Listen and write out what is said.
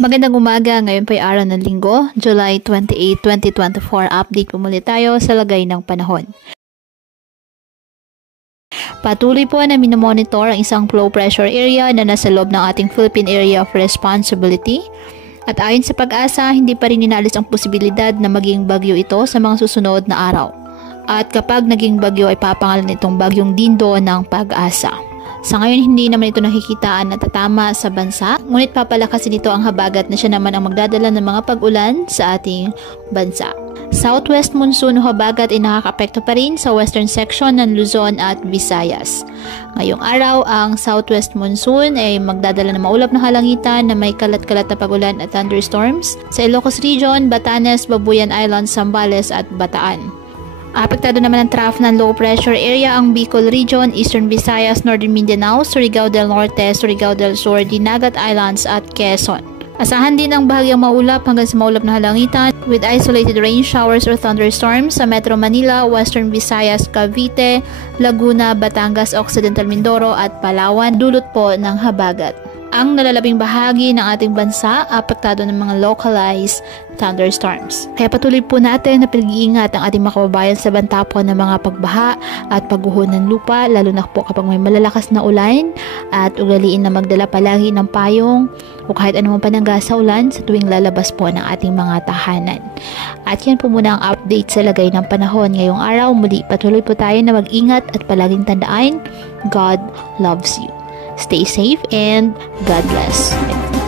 Magandang umaga, ngayon po ay araw ng Linggo, July 28, 2024. Update po muli tayo sa lagay ng panahon. Patuloy po na minomonitor ang isang low pressure area na nasa loob ng ating Philippine Area of Responsibility. At ayon sa Pag-asa, hindi pa rin inalis ang posibilidad na maging bagyo ito sa mga susunod na araw. At kapag naging bagyo ay papangalan itong bagyong Dindo ng Pag-asa. Sa ngayon, hindi naman ito nakikitaan na tatama sa bansa, ngunit papalakasin nito ang habagat na siya naman ang magdadala ng mga pag-ulan sa ating bansa. Southwest monsoon o habagat ay nakakaapekto pa rin sa western section ng Luzon at Visayas. Ngayong araw, ang southwest monsoon ay magdadala ng maulap na halangitan na may kalat-kalat na pag-ulan at thunderstorms sa Ilocos Region, Batanes, Babuyan Island, Zambales at Bataan. Apektado naman ng trough ng low pressure area ang Bicol Region, Eastern Visayas, Northern Mindanao, Surigao del Norte, Surigao del Sur, Dinagat Islands at Quezon. Asahan din ang bahagyang maulap hanggang sa maulap na halangitan with isolated rain showers or thunderstorms sa Metro Manila, Western Visayas, Cavite, Laguna, Batangas, Occidental Mindoro at Palawan, dulot po ng habagat. Ang nalalabing bahagi ng ating bansa apektado ng mga localized thunderstorms. Kaya patuloy po natin na pinag-iingat ang ating mga kababayan sa banta po ng mga pagbaha at pagguho ng lupa, lalo na po kapag may malalakas na ulan, at ugaliin na magdala palagi ng payong o kahit anumang panangga sa ulan sa tuwing lalabas po ng ating mga tahanan. At yan po muna ang update sa lagay ng panahon ngayong araw. Muli patuloy po tayo na mag-ingat at palaging tandaan, God loves you. Stay safe and God bless.